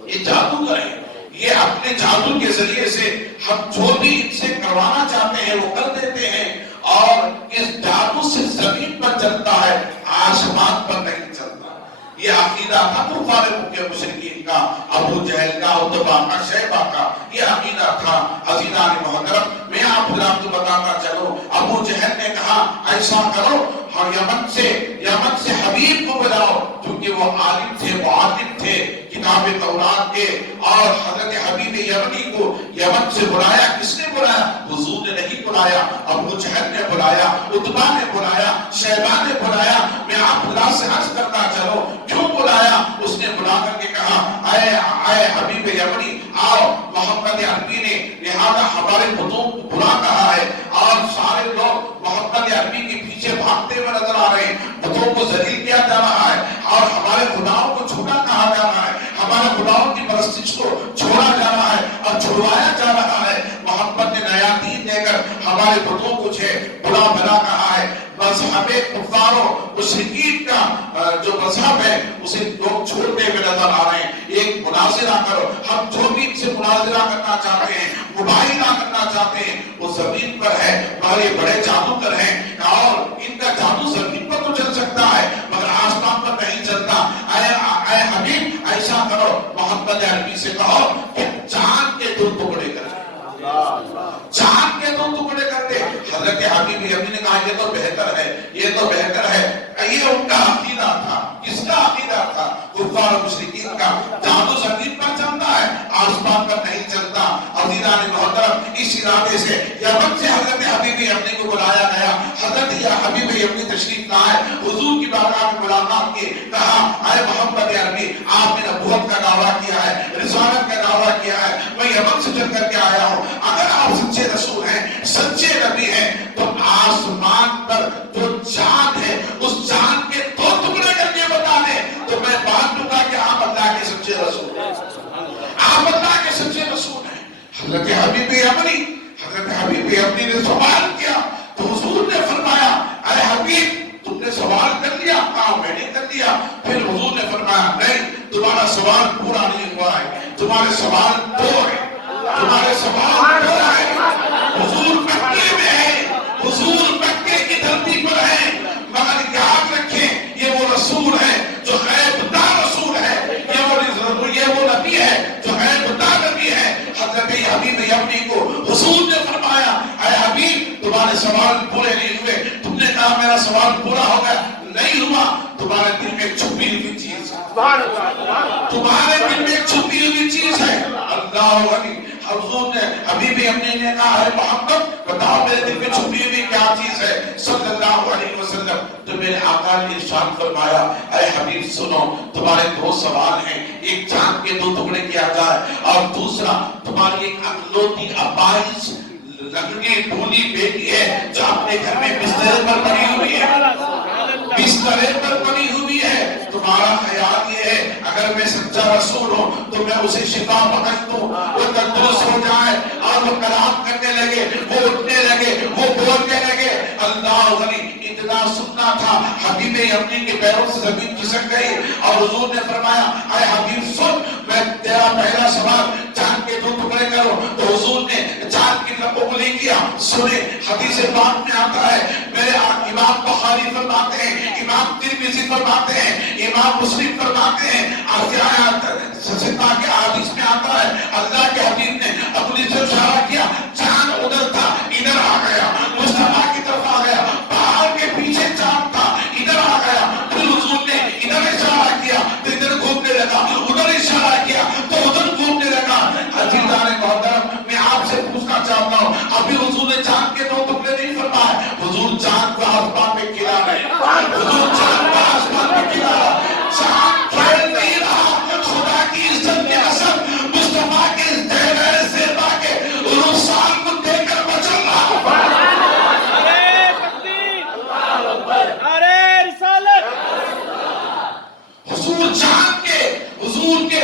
یہ جادو کریں یہ اپنے جادو کے ذریعے سے ہم جو بھی ان سے کروانا چاہتے ہیں وہ کر دیتے ہیں اور اس جادو سے زمین پر چلتا ہے آسمان پر نہیں چلتا یہ عقیدہ تھا کفار مکہ مشرکین کا ابو جہل کا عتبہ کا شیبہ کا یہ عقیدہ تھا عزیزان محترم میں آپ حضرات کو بتاتا چلوں ابو جہل نے کہا ایسا کرو اور یمن سے حبیب کو بلاؤ کیونکہ وہ عالم تھے معلم تھے کتاب تورات کے اور حضرت حبیب یمنی کو یمن سے بلایا کس نے بلایا حضور نے نہیں بلایا ابو جہل نے بلایا عتبہ نے بلایا شیبہ نے بلایا میں آپ حضرات سے عرض کرتا چلو کیوں بلایا اس نے بلا کر کے کہا اے حبیب یمنی آؤ محمد عربی نے لہذا ہمارے بتوں کو بلا کہا ہے اور سارے لوگ محمد عربی کے پیچھے بھاگتے ہوئے نظر آ رہے ہیں بتوں کو ذلیل کیا جا رہا ہے اور ہمارے خداؤں کو جھوٹا کہا جا رہا ہے ہمارے خداؤں کی پرستش کو چھوڑا جا رہا ہے اور چھڑوایا جا رہا ہے محمد نے نیا دین دے کر ہمارے بتوں کو بلا بلا کہا ہے مذہب کفار و مشرکین کا جو مذہب ہے اسے لوگ چھوڑتے ہوئے نظر آ رہے ہیں ایک مناظرہ کرو ہم جو بھی ان سے مناظرہ کرنا چاہتے ہیں مباہلہ کرنا چاہتے ہیں وہ زمین پر ہے مگر یہ بڑے جادوگر ہیں اور ان کا جادو زمین پر تو چل سکتا ہے مگر آسمان پر نہیں چلتا اے حبیب ایسا کرو محمد عربی سے کہو کہ چاند کے دو ٹکڑے کریں چاند کے دو ٹکڑے کر دے حضرت حبیب یمنی نے کہا یہ تو بہتر ہے یہ تو بہتر ہے یہ ان کا عقیدہ تھا کس کا عقیدہ تھا کفار و مشرکین کا جادو زمین پر چلتا ہے آسمان پر نہیں چلتا عزیزان محترم اس ارادے سے یمن سے حضرت حبیب یمنی کو بلایا گیا حضرت حبیب یمنی تشریف لائے حضور کی بارگاہ میں ملاقات کی کہا اے محمد عربی آپ نے نبوت کا دعویٰ کیا ہے رسالت کا دعویٰ کیا ہے میں یمن سے چل کر کے آیا ہوں اگر آپ سچے رسول ہیں سچے نبی ہیں تو آسمان پر جو چاند ہے اس چاند کے دو ٹکڑے کر کے بتا دیں تو میں مان لوں گا کہ آپ اللہ کے سچے رسول ہیں آپ اللہ کے سچے رسول ہیں حضرت حبیب یمنی نے سوال کیا تو حضور نے فرمایا اے حبیب تم نے کر لیا؟ کہا میں نے کر لیا۔ پھر حضور نے فرمایا نہیں، تمہارا سوال پورا نہیں ہوا ہے، تمہارے سوال دو ہیں، تمہارے سوال دو ہیں۔ حضور مکے میں ہے، حضور مکے کی دھرتی پر ہے، مگر یاد رکھیں یہ وہ رسول ہے جو غیب دان رسول ہے، یہ وہ نبی ہے جو غیب دان نبی ہے۔ حضرت حبیب یمنی کو حضور نے فرمایا اے حبیب تمہارے سوال پورے نہیں ہوئے، تم نے کہا میرا سوال پورا ہو گیا، نہیں ہوا، تمہارے دل میں چھپی ہوئی چیز ہے، تمہارے دل میں چھپی ہوئی چیز ہے۔ اللہ علی حضور نے حبیب یمنی نے کہا ہے محمد بتاؤ میرے دل میں چھپی ہوئی کیا چیز ہے صلی اللہ علیہ وسلم۔ تو میرے آقا نے ارشاد فرمایا اے حبیب سنو، تمہارے دو سوال ہیں، ایک چاند کے دو ٹکڑے کیا جائے اور دوسرا تمہاری ایک اکلوتی اپائش رنگی ڈھولی بیٹی ہے جو اپنے گھر میں بسترے پر پڑی ہوئی ہے، بسترے پر پڑی ہوئی ہے۔ تمہارا خیال یہ ہے اگر میں سچا رسول ہوں تو میں اسے شفا بخش دوں، وہ تندرست ہو جائے اور وہ کلام کرنے لگے، وہ اٹھنے لگے، وہ بولنے لگے۔ اللہ غنی اتنا سننا تھا، حبیب یمنی کے پیروں سے زمین کھسک گئی اور حضور نے فرمایا اے حبیب سن، میں تیرا پہلا سوال چاند کے دو ٹکڑے کرو، تو حضور نے چاند کی طرف انگلی کیا۔ سنے حدیث پاک میں آتا ہے، میرے امام بخاری فرماتے ہیں، امام ترمذی فرماتے ہیں، امام مسلم فرماتے ہیں، سنتا کے حدیث میں آتا ہے اللہ کے حبیب نے اپنی سے اشارہ کیا، چاند ادھر تھا ادھر آ گیا، مصطفیٰ کی طرف آ گیا، پہاڑ کے پیچھے چاند تھا ادھر آ گیا، پھر حضور نے ادھر اشارہ کیا تو ادھر گھومنے لگا، ادھر اشارہ کیا تو ادھر گھومنے لگا۔ عزیزان محترم میں آپ سے پوچھنا چاہتا ہوں، ابھی حضور نے چاند کے دو ٹکڑے نہیں فرمائے، حضور چاند کو آسمان میں گرا رہے، حضور چاند کو آسمان میں گرا رہا، چاند کھیل نہیں رہا، خدا کی عزت کے قسم مصطفیٰ کے چہرے سے کے رخسار کو دیکھ کر مچل رہا۔ نعرہ تکبیر، نعرہ رسالت۔ حضور حضور کے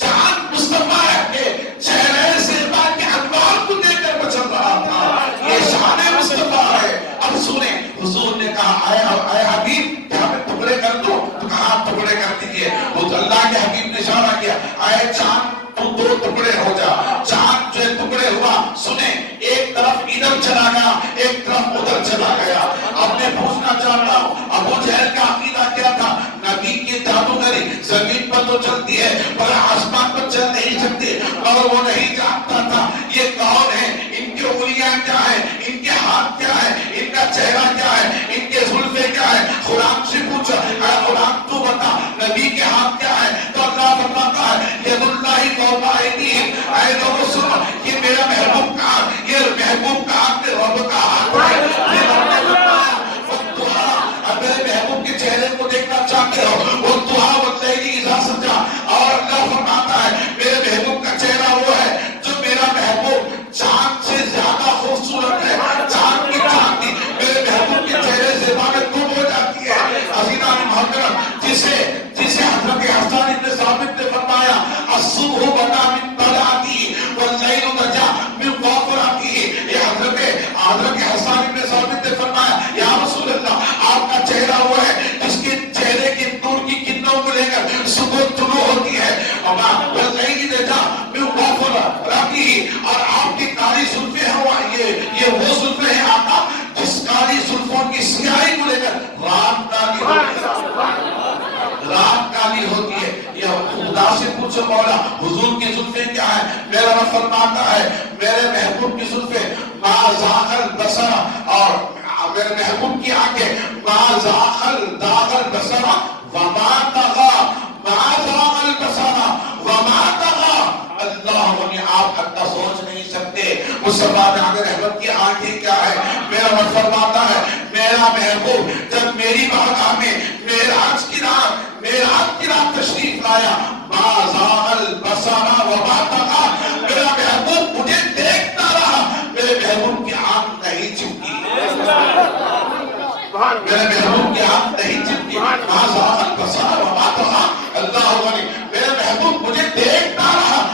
چاند مصطفیٰ کے چہرے سے کے انوار کو دیکھ کر مچل رہا تھا، یہ شان مصطفیٰ ہے۔ اب سنیں حضور نے کہا اے حبیب کیا میں ٹکڑے کر دوں؟ تو کہا ٹکڑے کر دیجئے۔ اللہ کے حبیب نے اشارہ کیا اے چاند تو دو ٹکڑے ہو جا۔ چاند جو ٹکڑے ہوا، سنیں ایک طرف ادھر چلا گیا ایک طرف ادھر چلا گیا۔ اب میں پوچھنا چاہتا ہوں ابو جہل کا عقیدہ کیا تھا؟ نبی کی جادوگری زمین پر تو چلتی ہے پر آسمان پر چل نہیں سکتی، مگر وہ نہیں جانتا تھا یہ کون ہے، ان کی انگلیاں کیا ہیں، ان کے ہاتھ کیا ہے، ان کا چہرہ کیا ہے، ان کے زلفیں کیا ہے۔ غلام سے پوچھا اے غلام تو بتا نبی کے ہاتھ کیا ہے؟ تو اللہ فرماتا ہے ید اللہ فوق ایدیہم، اے لوگوں سنو یہ میرا محبوب کا ہاتھ، یہ محبوب کا ہاتھ رب کا ہاتھ ہے۔ یہ رب نے فرمایا والضحیٰ، اب میرے محبوب کے چہرے کو دیکھنا چاہتے ہو والضحیٰ واللیل اذا سجی، اور اللہ فرماتا ہے میرے محبوب کا چہرہ وہ ہے جو میرا محبوب چاند سے زیادہ خوبصورت ہے، چاند کی چاندی میرے محبوب کے چہرے سے بات گم ہو جاتی ہے۔ عزیزان محترم جسے حضرت حسن ابن ثابت نے فرمایا الصبح بدا من طلعتی واللیل نجا من غفراتی، یہ حضرت حسن ابن ثابت نے فرمایا یا رسول اللہ آپ کا چہرہ وہ ہے جس کے چہرے کے نور کی کرنوں کو لے کر صبح طلوع ہوتی ہے، واللیل نجا من غفراتی، اور آپ کی کالی زلفیں ہیں یہ وہ زلفیں ہیں آقا جس کالی زلفوں کی سیاہی کو لے کر رات کالی ہوتی ہے، رات کالی ہوتی ہے۔ یہ خدا سے پوچھو مولا حضور کی زلفیں کیا ہے؟ میرا رب فرماتا ہے میرے محبوب کی زلفیں ما زاغ البصر، اور میرے محبوب کی آنکھیں ما زاغ البصر وما طغى، ما زاغ البصر وما طغى۔ اللہ نے آپ حتیٰ سوچ نہیں سکتے مصطفیٰ نے رحمت کی آنکھیں کیا ہے۔ میرا رب فرماتا ہے میرا محبوب جب میری بارگاہ میں معراج کی رات تشریف لایا ما زاغ البصر وما طغى، میرا محبوب مجھے دیکھتا رہا، میرے محبوب کی آنکھ نہیں چمکی، میرے محبوب کی آنکھ نہیں چمکی، ما زاغ البصر وما طغى۔ اللہ میرے محبوب مجھے دیکھتا رہا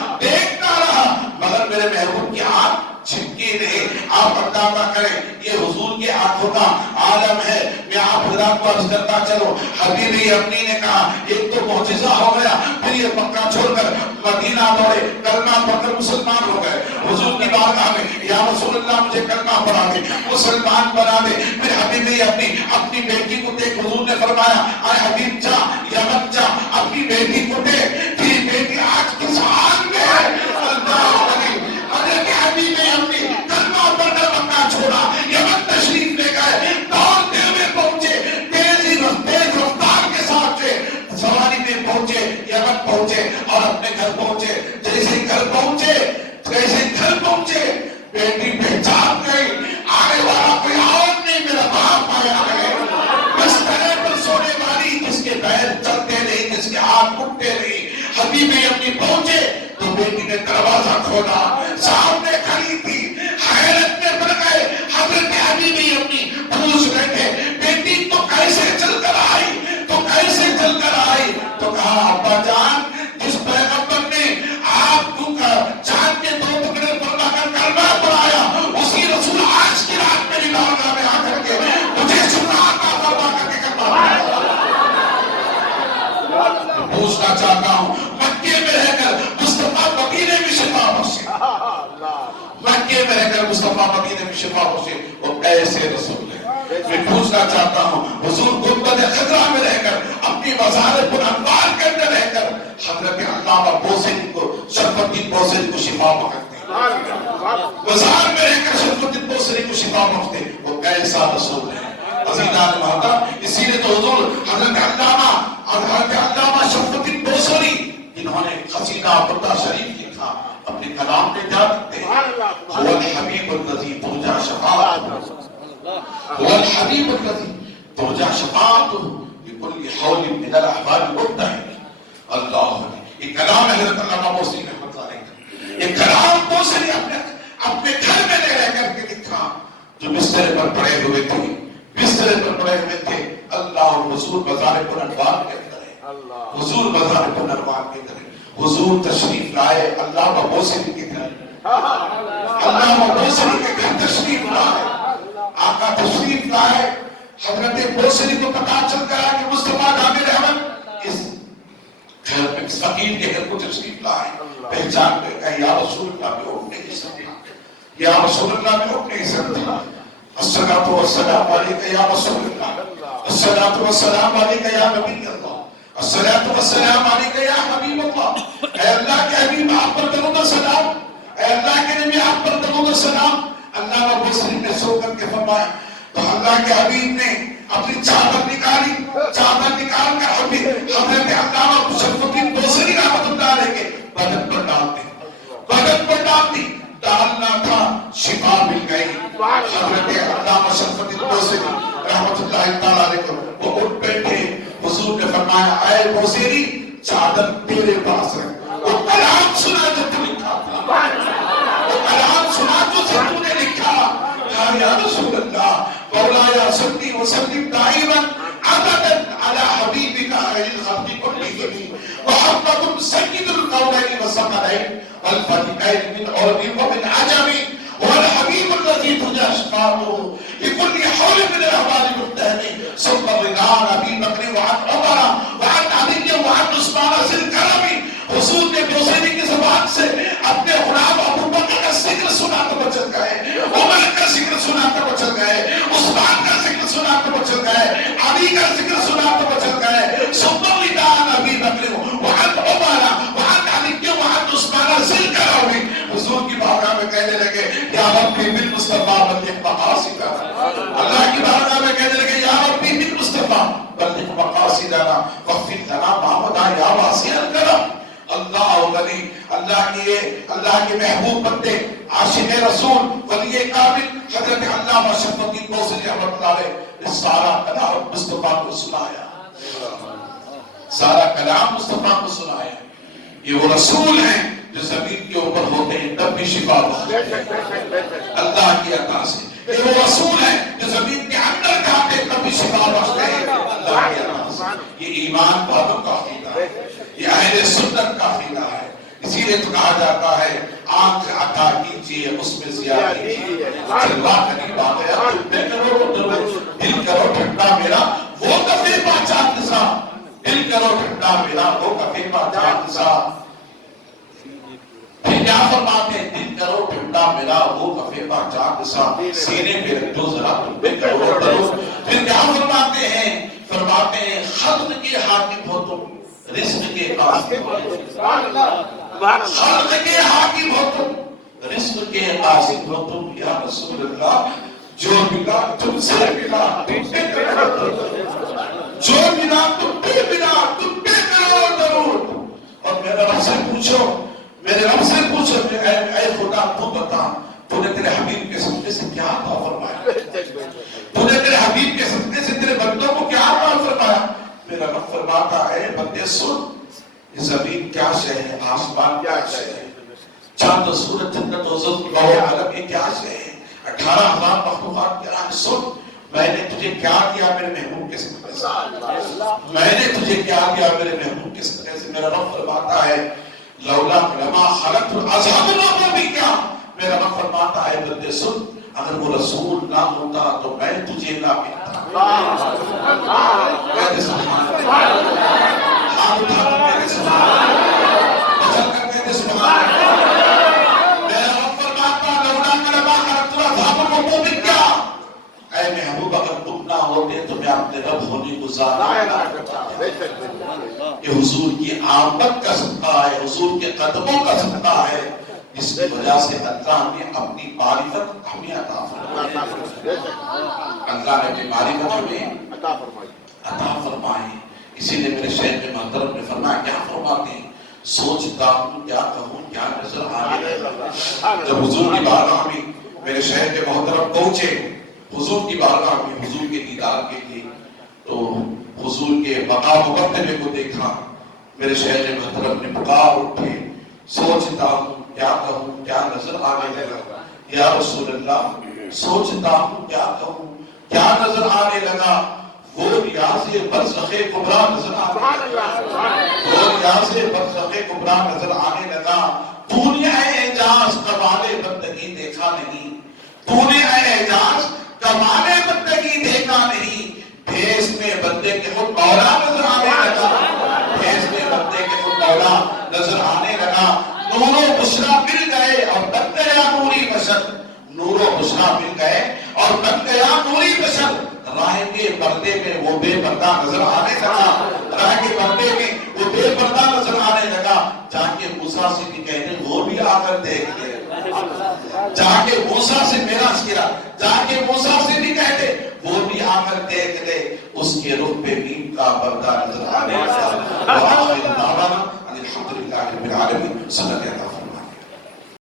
مگر میرے محبوب کی آنکھ چھپکی نہیں۔ آپ اندازہ کریں یہ حضور کے آنکھوں کا عالم ہے۔ میں آپ حضرات کو عرض کرتا چلو. حبیبی اپنی نے کہا ایک تو معجزہ ہو گیا, پھر یہ مکہ چھوڑ کر مدینہ دوڑے, کلمہ پڑھ کر مسلمان ہو گئے. حضور کی بارگاہ میں یا رسول اللہ مجھے کلمہ پڑھا دے, مسلمان بنا دے. پھر حبیبی اپنی بیٹی کو دیکھ حضور نے فرمایا اے حبیب جا یمن جا, اپنی بیٹی کو دے. تیری بیٹی آج کس حال میں ہے. اللہ علیہ حبیبی اپنی کلمہ پڑھ کر مکہ چھوڑا, یمن تشریف لے گئے, دوڑتے ہوئے پہنچے, تیز رفتار کے ساتھ سواری میں پہنچے, یمن پہنچے اور اپنے گھر پہنچے. جیسے گھر پہنچے بیٹی پہچان گئی, آنے والا کوئی اور نہیں, میرا باپ آیا ہے. بسترے پر سونے والی, جس کے پیر چلتے نہیں, جس کے ہاتھ اٹھتے نہیں. حبیبی اپنی پہنچے تو بیٹی نے دروازہ کھولا, سامنے کھڑی تھی. حیرت میں پڑ گئے. حضرت حبیبی اپنی پوچھ رہے تھے بیٹی تو کیسے چل کر آئی, تو کہا ابا جان, جس پیغمبر نے آپ کو چاند کے 2 ٹکڑے فرما کر کلمہ پڑھایا, اسی رسول آج کی رات میری بارگاہ میں آ کر کے مجھے شفا عطا فرما کر کے کلمہ پڑھایا. پوچھنا چاہتا ہوں, مکے میں رہ کر مصطفیٰ مدینے میں شفا بخشے, مکے میں رہ کر مصطفیٰ مدینے میں شفا بخشے, وہ ایسے رسول ہے. میں پوچھنا چاہتا ہوں, حضور گنبد خضرا میں رہ کر, اپنی مزار پر انوار کے اندر رہ کر حضرت علامہ بوسری کو, شرف الدین بوسری کو شفا بخشتے ہیں. مزار میں رہ کر شرف الدین بوسری کو شفا بخشتے ہیں. وہ کیسا رسول ہے عزیزان محترم. اسی لیے تو حضور حضرت علامہ شرف الدین بوسری, جنہوں نے قصیدہ بردا شریف لکھا, اپنے کلام میں کیا لکھتے ہیں, هو الحبیب الذی ترجا شفاعتہ, هو الحبیب الذی ترجا شفاعتہ لکل حول من الاحوال مبتہل. اللہ, یہ کلام ہے حضرت علامہ بوسری رحمۃ اللہ علیہ. یہ کلام بوسری اپنے گھر میں لے رہ کر کے لکھا, جو بستر پر پڑے ہوئے تھے, اللہ اور حضور بازار پر انوار کے اندر ہے, حضور بازار پر انوار کے اندر ہے. حضور تشریف لائے علامہ بوسری کے گھر, علامہ بوسری کے گھر تشریف لائے, آقا تشریف لائے. حضرت بوسری کو پتا چل گیا کہ مصطفیٰ کامل احمد اس گھر میں فقیر کے گھر کو تشریف لائے. پہچان پہ کہا یا رسول اللہ میں اٹھنے کی سکتا, یا رسول اللہ میں اٹھنے کی سکتا. الصلاۃ والسلام علیک یا رسول اللہ, الصلاۃ والسلام علیک یا نبی اللہ, الصلاۃ والسلام علیک یا حبیب اللہ. اے اللہ کے حبیب آپ پر درود و سلام, اے اللہ کے نبی آپ پر درود و سلام. علامہ بوسری نے سو کر کے فرمایا تو اللہ کے حبیب نے اپنی چادر نکالی, چادر نکال کر حضرت علامہ شرف الدین بوسری رحمۃ اللہ علیہ کے بدن پر ڈال دی, بدن پر ڈال دی. ڈالنا تھا, شفا مل گئی. حضرت علامہ شرف الدین بوسری رحمۃ اللہ تعالیٰ علیہ کو وہ اٹھ بیٹھے. حضور نے فرمایا اے بوسری, چادر تیرے پاس ہے. وہ کلام سنا جو تو لکھا تھا, وہ کلام سنا جو تو نے لکھا. یا رسول اللہ مولایا صلی وسلم دائما ابدا علی حبیبک خیر الخلق کلہم محمد سید القولین والثقلین والفریقین من عرب ومن عجم والحبیب الذی ترجا شفاعتہ لکل حول من الاحوال مبتہل. ثم رضا ابی بکر وعن عمر وعن علی وعن عثمان ذی الکرم. حضور نے بوسری کی زبان سے اپنے غلام ابو بکر کا ذکر سنا تو بچ گئے, عمر کا ذکر سنا تو بچ گئے, عثمان کا ذکر سنا تو بچ گئے, علی کا ذکر سنا تو بچ گئے. ثم رضا ابی بکر وعن عمر وعن علی وعن عثمان ذی الکرم. حضور کی بارگاہ میں کہنے لگے یا ربی بالمصطفیٰ بلغ مقاصدنا, اللہ کی بارگاہ میں کہنے لگے یا ربی بالمصطفیٰ بلغ مقاصدنا واغفر لنا ما مضى یا واسع الکرم. اللہ ولی, اللہ کے محبوب بندے, عاشق رسول, ولی کامل حضرت علامہ شرف الدین بوسری رحمۃ اللہ علیہ سارا کلام مصطفیٰ کو سنایا, سارا کلام مصطفیٰ کو سنایا. یہ وہ رسول ہیں جو زمین کے اوپر ہوتے ہیں تب بھی شفا بخشتے ہیں اللہ کی عطا سے. یہ وہ رسول ہیں جو زمین کے اندر جاتے ہیں تب بھی شفا بخشتے ہیں اللہ کی عطا سے. یہ ایمان والوں کا عقیدہ ہے, یہ اہل سنت کا عقیدہ ہے. اسی لیے تو کہا جاتا ہے آنکھ عطا کیجئے اس میں ضیاء کیجئے, اللہ قریب آ گیا دل کرو ٹھنڈا میرا, وہ وہ کفے پا چاند سا دل کرو ٹھنڈا میرا وہ کفے پا چاند سا پھر کیا فرماتے ہیں دل کرو ٹھنڈا میرا وہ کفے پا چاند سا سینے پہ رکھ دو ذرا تم پہ کرو درود پھر کیا فرماتے ہیں خلق کے حاکم ہو تم رزق کے قاسم ہو تم خلق کے حاکم ہو تم رزق کے قاسم ہو تم یا رسول اللہ جو ملا تم سے ملا تم پہ کرو جو ملا تم پہ ملا تم پہ کرو درود اور میرے رب سے پوچھو اے خدا تو بتا تو نے تیرے حبیب کے صدقے سے کیا عطا فرمایا تو نے تیرے حبیب کے صدقے سے تیرے بندوں کو کیا عطا فرمایا میرا رب فرماتا ہے بندے سن یہ زمین کیا شے ہے آسمان کیا شے ہے چاند و سورج جنت و ظلم لوح قلم یہ کیا شے ہے 18,000 مخلوقات کے راہ سن میں نے تجھے کیا دیا میرے محبوب کے صدقے سے میں نے تجھے کیا دیا میرے محبوب کے صدقے سے میرا رب فرماتا ہے لولا لما خلقت الازہاب الرحمہ بھی کیا میرا رب فرماتا ہے بندے سن اگر وہ رسول نہ ہوتا تو میں تجھے نہ ملتا کہتے سبحان اللہ ہاتھ اٹھا کر کہتے سبحان اللہ بچل کر کہتے سبحان اللہ میرا رب فرماتا لولا لما خلقت الازہاب الرحمہ بھی کیا اے محبوب اگر تم نہ ہوتے تو میں اپنے رب ہونے کو ظاہر نہ کرتا یہ حضور کی آمد کا صدقہ ہے حضور کے قدموں کا صدقہ ہے اس کی وجہ سے اللہ نے اپنی معرفت ہمیں عطا فرمائی اللہ نے اپنی معرفت ہمیں عطا فرمائی اسی لیے میرے شیخ محترم نے فرمایا کیا فرماتے ہیں سوچتا ہوں کیا کہوں کیا نظر آنے جب حضور کی بارگاہ میں میرے شیخ محترم پہنچے حضور کی بارگاہ میں حضور کے دیدار کے لیے تو حضور کے مقام مقدمے کو دیکھا میرے شیخ محترم نے پکار اٹھے سوچتا ہوں کیا کہوں کیا نظر آنے لگا یا رسول اللہ سوچتا ہوں کیا کہوں کیا نظر آنے لگا وہ ریاض برزخ کبریٰ نظر آنے لگا وہ ریاض برزخ کبریٰ نظر آنے لگا تو نے اے اعجاز کمال بندگی دیکھا نہیں تو نے اے اعجاز کمال بندگی دیکھا نہیں بھیس میں بندے کے خود مولا نظر آنے لگا بھیس میں بندے کے خود مولا نظر آنے لگا نور و بشرا مل گئے اور بن گیا نوری بشر نور و بشرا مل گئے اور بن گیا نوری بشر راہ کے پردے میں وہ بے پردہ نظر آنے لگا راہ کے پردے میں وہ بے پردہ نظر آنے لگا جا کے موسیٰ سے بھی کہنے وہ بھی آ کر دیکھ لے جا کے موسیٰ سے میرا سکرا جا کے موسیٰ سے بھی کہتے وہ بھی آ کر دیکھ لے اس کے رخ پہ نیم کا پردہ نظر آنے لگا وآخر دعوانا الحمدللہ رب العالمین صلی اللہ علیہ وسلم